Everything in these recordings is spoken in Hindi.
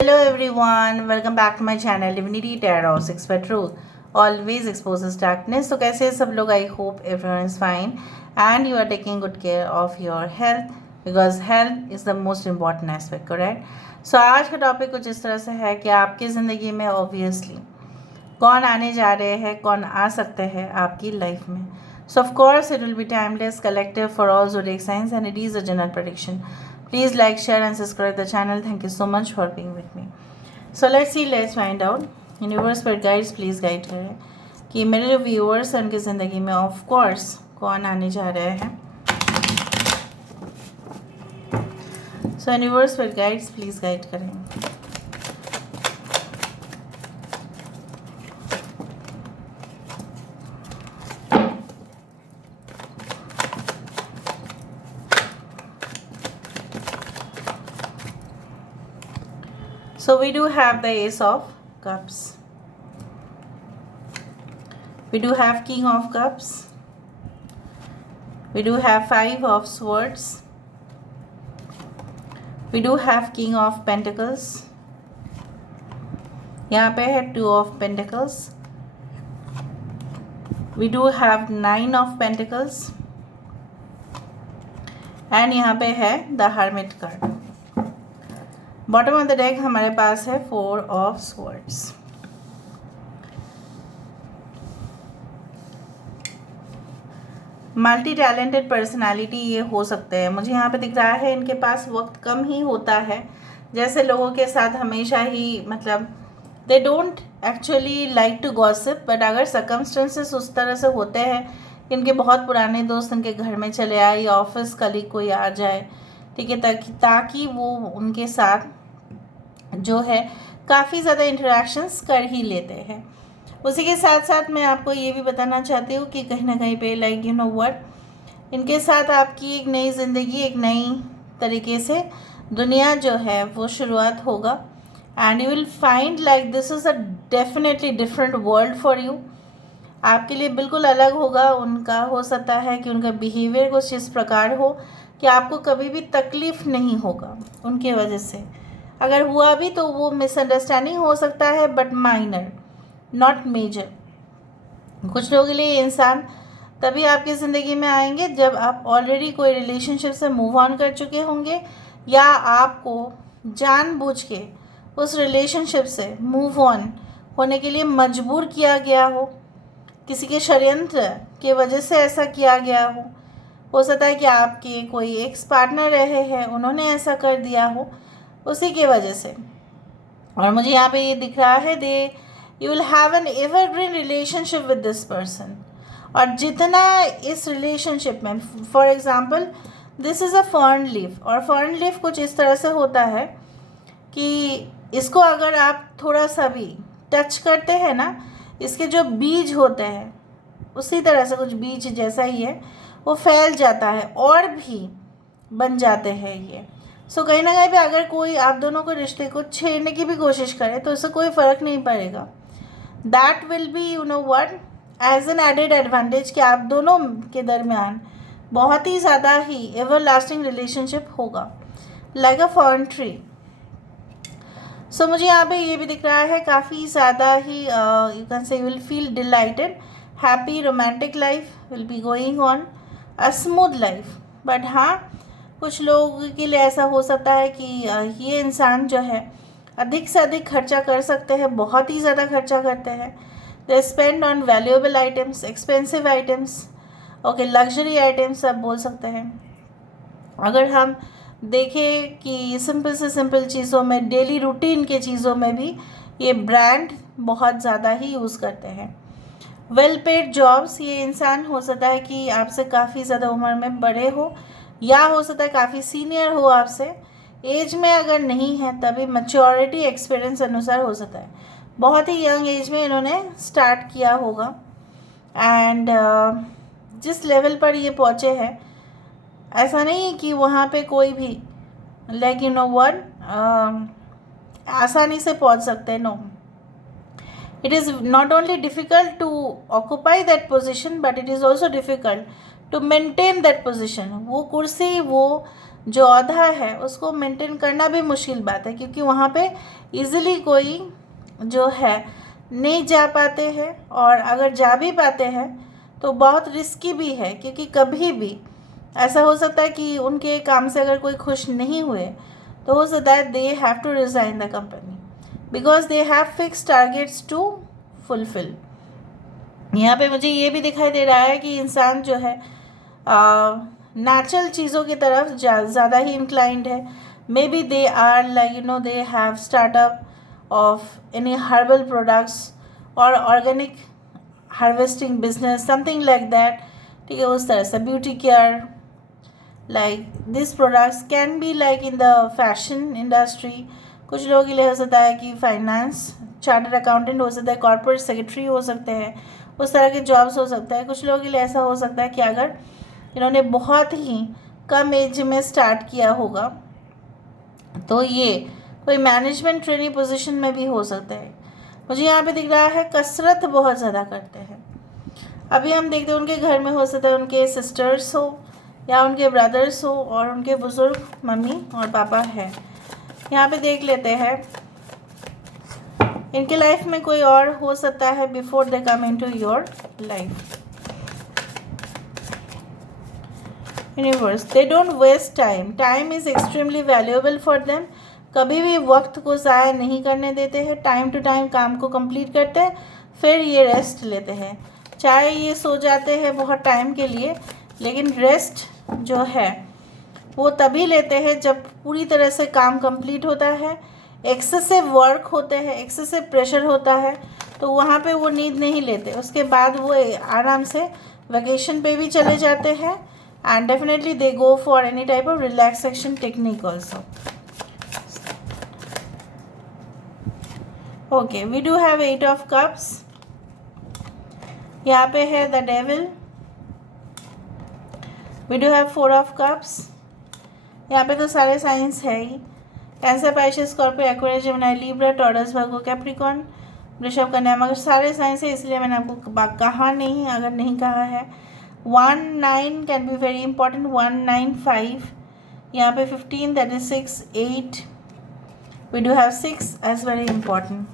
Hello everyone, welcome back to my channel Divinity Tarot 6 by Truth. Always exposes darkness. तो कैसे हैं सब लोग? I hope everyone is fine and you are taking good care of your health because health is the most important aspect, correct? So आज का टॉपिक कुछ इस तरह से है कि आपकी ज़िंदगी में ऑब्वियसली कौन आने जा रहे हैं, कौन आ सकते हैं आपकी लाइफ में. So of course it will be timeless, collective for all zodiac signs and it is a general prediction. Please like, share and subscribe the channel. Thank you so much for being with me. So let's find out. Universe पर गाइड्स प्लीज़ गाइड करें कि मेरे जो व्यूअर्स हैं उनकी ज़िंदगी में ऑफ कोर्स कौन आने जा रहे हैं. सो यूनिवर्स पर गाइड्स प्लीज़ गाइड करें. So we do have the Ace of Cups. We do have King of Cups. We do have Five of Swords. We do have King of Pentacles. यहाँ पे है Two of Pentacles. We do have Nine of Pentacles. And यहाँ पे है The Hermit card. Bottom of the deck हमारे पास है Four of Swords. Multi talented personality ये हो सकते हैं. मुझे यहाँ पे दिख रहा है इनके पास वक्त कम ही होता है. जैसे लोगों के साथ हमेशा ही मतलब they don't actually like to gossip, but अगर सर्कमस्टेंसेस उस तरह से होते हैं इनके बहुत पुराने दोस्त इनके घर में चले आए या ऑफिस कलीग कोई आ जाए, ठीक है, ताकि वो उनके साथ जो है काफ़ी ज़्यादा इंटरेक्शंस कर ही लेते हैं. उसी के साथ साथ मैं आपको ये भी बताना चाहती हूँ कि कहीं ना कहीं पे लाइक यू नो व्हाट, इनके साथ आपकी एक नई ज़िंदगी, एक नई तरीके से दुनिया जो है वो शुरुआत होगा. And you will find like this is a definitely different world for you. आपके लिए बिल्कुल अलग होगा. उनका हो सकता है कि उनका बिहेवियर कुछ इस प्रकार हो कि आपको कभी भी तकलीफ़ नहीं होगा उनके वजह से. अगर हुआ भी तो वो मिसअंडरस्टैंडिंग हो सकता है, बट माइनर, नॉट मेजर. कुछ लोगों के लिए ये इंसान तभी आपकी ज़िंदगी में आएंगे जब आप ऑलरेडी कोई रिलेशनशिप से मूव ऑन कर चुके होंगे या आपको जानबूझ के उस रिलेशनशिप से मूव ऑन होने के लिए मजबूर किया गया हो. किसी के षड्यंत्र के वजह से ऐसा किया गया हो सकता है कि आपके कोई एक्स पार्टनर रहे हैं, उन्होंने ऐसा कर दिया हो उसी के वजह से. और मुझे यहाँ पे ये दिख रहा है you will have an evergreen relationship with this person. और जितना इस रिलेशनशिप में, for example this is a fern leaf, और फर्न लीफ कुछ इस तरह से होता है कि इसको अगर आप थोड़ा सा भी टच करते हैं ना, इसके जो बीज होते हैं उसी तरह से कुछ बीज जैसा ही है, वो फैल जाता है और भी बन जाते हैं ये. सो कहीं ना कहीं पे अगर कोई आप दोनों को रिश्ते को छेड़ने की भी कोशिश करे तो इससे कोई फ़र्क नहीं पड़ेगा. That will be you know what as an added advantage कि आप दोनों के दरमियान बहुत ही ज़्यादा ही एवर लास्टिंग रिलेशनशिप होगा, like a fern tree. So मुझे यहाँ पे ये भी दिख रहा है काफ़ी ज़्यादा ही you can say will feel delighted, happy romantic life will be going on, a smooth life. But हाँ, कुछ लोगों के लिए ऐसा हो सकता है कि ये इंसान जो है अधिक से अधिक खर्चा कर सकते हैं, बहुत ही ज़्यादा खर्चा करते हैं. They spend on valuable items, expensive items, okay, luxury items आप बोल सकते हैं. अगर हम देखें कि सिंपल से सिंपल चीज़ों में, डेली रूटीन के चीज़ों में भी ये ब्रांड बहुत ज़्यादा ही यूज़ करते हैं. वेल पेड जॉब्स, ये इंसान हो सकता है कि आपसे काफ़ी ज़्यादा उम्र में बड़े हो या हो सकता है काफ़ी सीनियर हो आपसे. एज में अगर नहीं है तभी मैच्योरिटी एक्सपीरियंस अनुसार हो सकता है बहुत ही यंग एज में इन्होंने स्टार्ट किया होगा. एंड जिस लेवल पर ये पहुँचे हैं ऐसा नहीं है कि वहाँ पे कोई भी लाइक यू नो व्हाट आसानी से पहुँच सकते हैं. No, it is not only difficult to occupy that position but it is also difficult to maintain that position. वो कुर्सी, वो जो औधा है उसको मेंटेन करना भी मुश्किल बात है, क्योंकि वहाँ पे इजीली कोई जो है नहीं जा पाते हैं, और अगर जा भी पाते हैं तो बहुत रिस्की भी है, क्योंकि कभी भी ऐसा हो सकता है कि उनके काम से अगर कोई खुश नहीं हुए तो हो सकता है they have to resign the company, because they have fix targets to fulfil. यहाँ पे मुझे ये भी दिखाई दे रहा है कि इंसान जो है नेचुरल चीज़ों की तरफ ज़्यादा ही इंक्लाइंड है। Maybe they are like they have startup of any herbal products और organic harvesting business, something like that. ठीक है, उस तरह से beauty care, like this products can be like in the fashion industry. कुछ लोगों के लिए हो सकता है कि फाइनेंस, चार्टर्ड अकाउंटेंट हो सकता है, कॉर्पोरेट सेक्रेटरी हो सकते हैं, उस तरह के जॉब्स हो सकता है। कुछ लोगों के लिए ऐसा हो सकता है कि अगर इन्होंने बहुत ही कम एज में स्टार्ट किया होगा तो ये कोई मैनेजमेंट ट्रेनिंग पोजीशन में भी हो सकता है। मुझे यहाँ पे दिख रहा है कसरत बहुत ज़्यादा करते हैं। अभी हम देखते हैं उनके घर में हो सकता है उनके सिस्टर्स हो या उनके ब्रदर्स हो और उनके बुज़ुर्ग मम्मी और पापा है। यहाँ पे देख लेते हैं इनके लाइफ में कोई और हो सकता है before they come into your life. Universe, they don't waste time, time is extremely valuable for them. कभी भी वक्त को ज़ाया नहीं करने देते हैं, टाइम टू टाइम काम को कंप्लीट करते हैं, फिर ये रेस्ट लेते हैं। चाहे ये सो जाते हैं बहुत टाइम के लिए, लेकिन रेस्ट जो है वो तभी लेते हैं जब पूरी तरह से काम कंप्लीट होता है। एक्सेसिव वर्क होते हैं, एक्सेसिव प्रेशर होता है, तो वहाँ पे वो नींद नहीं लेते। उसके बाद वो आराम से वेकेशन पे भी चले जाते हैं, and definitely they go for any type of relaxation technique also. Okay, we do have 8 of cups. यहाँ पे है the devil. We do have 4 of cups. यहाँ पे तो सारे साइंस है ही, Cancer, Pisces, Scorpio, Aquarius, Gemini, Libra, Taurus, Virgo, Capricorn, वृषभ, कन्या, मगर सारे साइंस है, इसलिए मैंने आपको कहा नहीं है अगर नहीं कहा है। 1-9 कैन बी वेरी इंपॉर्टेंट, 1-9-5, यहाँ पे 15, that is 6, 8, we do have 6 as very important.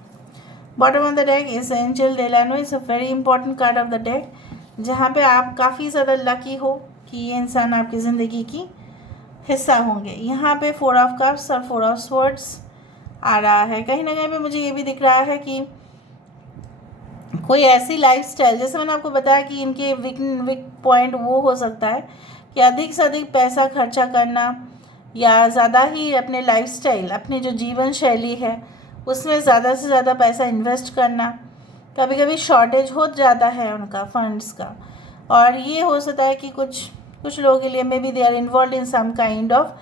Bottom of the deck is angel Delano, is a very important card of the deck, जहाँ पे आप काफ़ी ज़्यादा लकी हो कि ये इंसान आपकी ज़िंदगी की हिस्सा होंगे। यहाँ पे 4 ऑफ कप्स और 4 ऑफ स्वर्ड्स आ रहा है। कहीं ना कहीं पे मुझे ये भी दिख रहा है कि कोई ऐसी लाइफस्टाइल, जैसे मैंने आपको बताया कि इनके वीक पॉइंट वो हो सकता है कि अधिक से अधिक पैसा खर्चा करना या ज़्यादा ही अपने लाइफस्टाइल, अपनी जो जीवन शैली है उसमें ज़्यादा से ज़्यादा पैसा इन्वेस्ट करना। कभी कभी शॉर्टेज हो जाता है उनका फंड्स का, और ये हो सकता है कि कुछ लोगों के लिए maybe they are involve in some kind of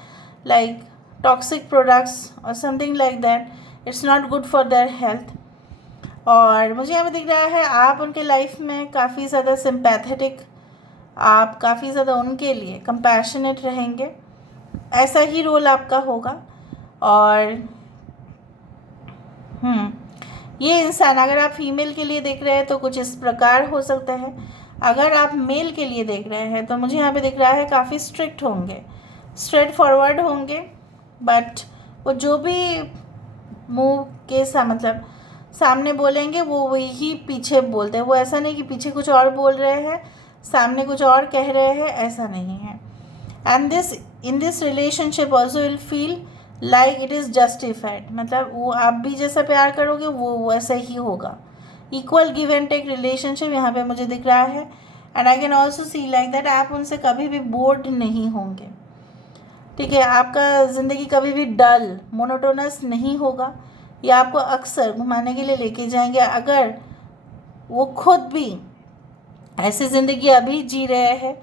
like toxic products और something like that. It's not good for their health. और मुझे यहाँ पे दिख रहा है आप उनके लाइफ में काफ़ी ज़्यादा सिंपैथेटिक, आप काफ़ी ज़्यादा उनके लिए कंपैशनेट रहेंगे, ऐसा ही रोल आपका होगा। और ये इंसान, अगर आप फीमेल के लिए देख रहे हैं तो कुछ इस प्रकार हो सकता है, अगर आप मेल के लिए देख रहे हैं तो मुझे यहाँ पे दिख रहा है काफ़ी स्ट्रिक्ट होंगे, स्ट्रेट फॉरवर्ड होंगे, बट वो जो भी मुंह के मतलब सामने बोलेंगे वो वही पीछे बोलते हैं। वो ऐसा नहीं कि पीछे कुछ और बोल रहे हैं, सामने कुछ और कह रहे हैं, ऐसा नहीं है। And in this relationship also will feel like it is justified, मतलब वो आप भी जैसा प्यार करोगे वो वैसा ही होगा। Equal give and take relationship यहाँ पे मुझे दिख रहा है। And I can also see like that आप उनसे कभी भी बोर्ड नहीं होंगे। ठीक है, आपका ज़िंदगी कभी भी डल, मोनोटोनस नहीं होगा। या आपको अक्सर घुमाने के लिए लेके जाएंगे, अगर वो खुद भी ऐसी ज़िंदगी अभी जी रहे हैं,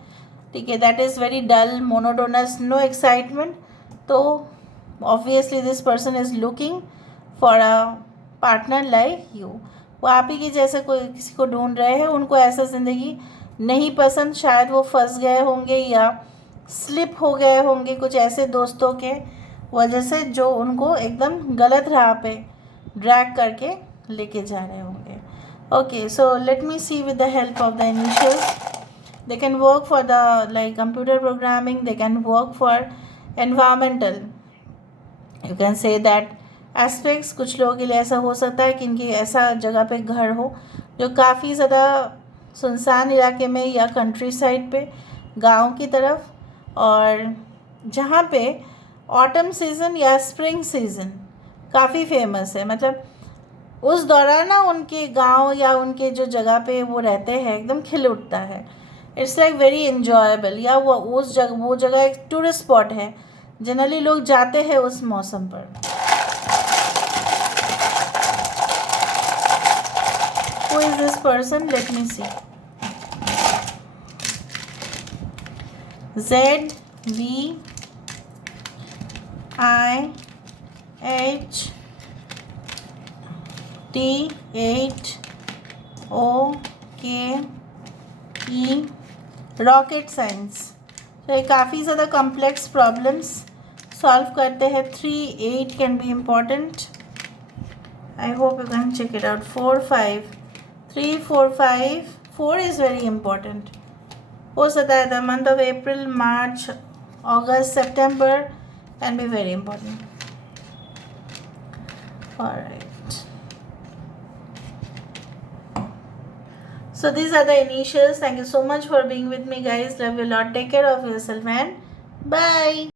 ठीक है, that is very dull, monotonous, no excitement, तो obviously this person is looking for a partner like you. वो आप ही की जैसे कोई किसी को ढूंढ रहे हैं, उनको ऐसा ज़िंदगी नहीं पसंद। शायद वो फंस गए होंगे या स्लिप हो गए होंगे कुछ ऐसे दोस्तों के वजह से जो उनको एकदम गलत राह पे ड्रैग करके लेके जा रहे होंगे। Okay, so let me see with the help of the initials. They can work for the like computer programming, they can work for environmental, you can say that aspects. कुछ लोगों के लिए ऐसा हो सकता है कि इनकी ऐसा जगह पे घर हो जो काफ़ी ज़्यादा सुनसान इलाके में या कंट्री साइड पे, गांव की तरफ, और जहाँ पे ऑटम सीज़न या स्प्रिंग सीज़न काफ़ी फेमस है। मतलब उस दौरान ना उनके गांव या उनके जो जगह पे वो रहते हैं एकदम खिल उठता है। It's like very enjoyable. या वो जगह एक टूरिस्ट स्पॉट है, जनरली लोग जाते हैं उस मौसम पर। Who is this person? Let me see. ZVIHTOKE, rocket science. तो ये काफ़ी ज़्यादा कॉम्प्लेक्स प्रॉब्लम्स सॉल्व करते हैं। 3-8 can be important. I hope you can check it out. 4-5, 3-4-5, 4 is very important. हो सकता है the month of April, March, August, September can be very important. Alright. So these are the initials. Thank you so much for being with me, guys. Love you a lot. Take care of yourself and bye.